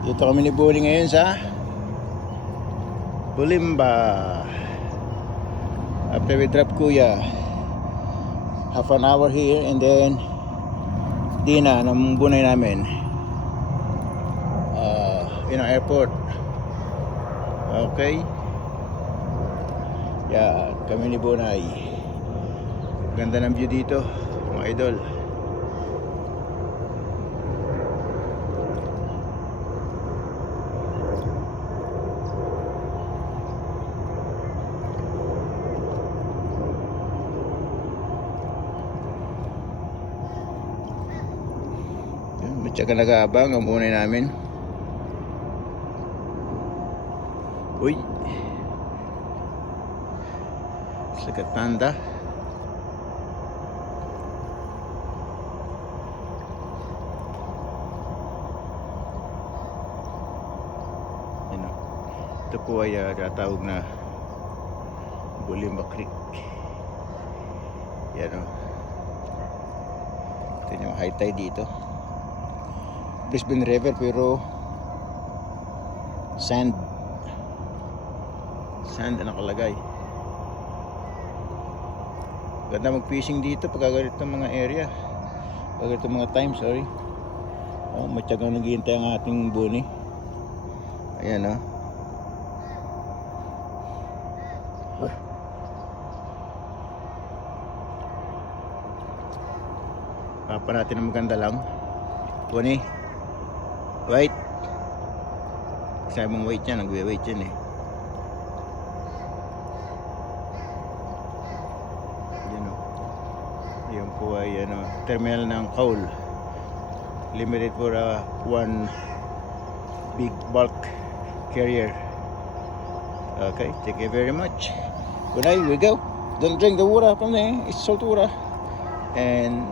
Dito kami ni Bully ngayon sa Bulimba. After we drop Kuya, half an hour here and then di na bunay namin airport. Okay, yeah, kami ni Bunay. Ganda ng view dito mga idol. Tsaka nag-aabang ang unay namin. Uy, sa Katanda. Ito po ay tatawag na Bulimba Creek. Yan o. Ito yung high tide dito. Brisbane River pero sand na nakalagay. Ganda mag fishing dito pag ganito mga area, pag ganito mga time. Sorry, matyagang naghihintay ang ating Bunny. Ayan papa natin ang maganda lang. Bunny, wait. Sabi mong wait yan, nagwe-wait yan eh. Yan po ay terminal ng Kaul. Limited for one big bulk carrier. Okay, thank you very much. Good night, we go. Don't drink the water from there, it's salt water. And